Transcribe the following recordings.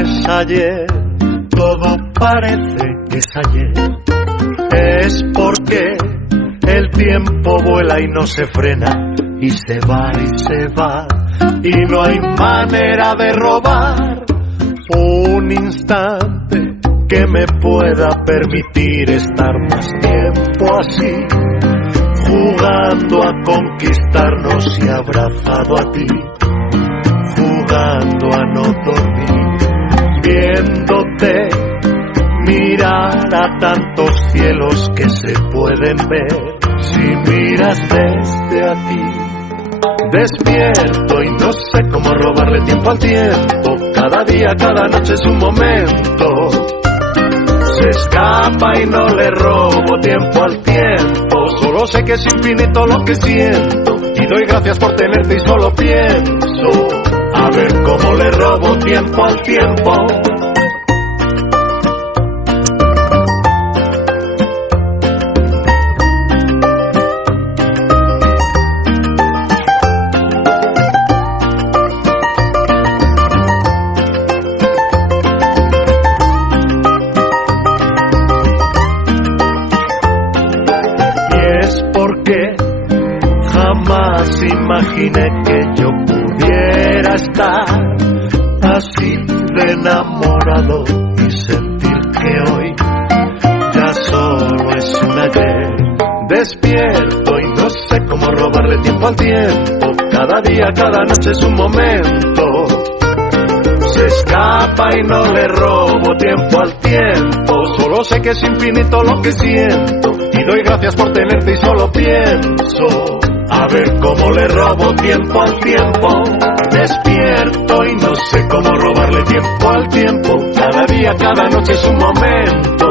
es ayer, todo parece que es ayer. Es porque el tiempo vuela y no se frena, y se va y se va, y no hay manera de robar un instante que me pueda permitir estar más tiempo así, jugando a conquistarnos y abrazado a ti, jugando a no dormir, viéndote mirar a tantos cielos que se pueden ver si miras desde aquí. Despierto y no sé cómo robarle tiempo al tiempo, cada día, cada noche es un momento. Se escapa y no le robo tiempo al tiempo, solo sé que es infinito lo que siento, y doy gracias por tenerte y solo pienso a ver cómo le robo tiempo al tiempo. Jamás imaginé que yo pudiera estar así de enamorado y sentir que hoy ya solo es un ayer. Despierto y no sé cómo robarle tiempo al tiempo, cada día, cada noche es un momento. Se escapa y no le robo tiempo al tiempo, solo sé que es infinito lo que siento, y doy gracias por tenerte y solo pienso a ver cómo le robo tiempo al tiempo. Despierto y no sé cómo robarle tiempo al tiempo, cada día, cada noche es un momento.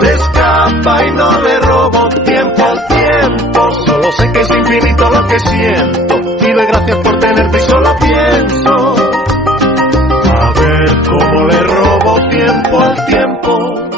Se escapa y no le robo tiempo al tiempo, solo sé que es infinito lo que siento, y doy gracias por tenerte y solo pienso a ver cómo le robo tiempo al tiempo.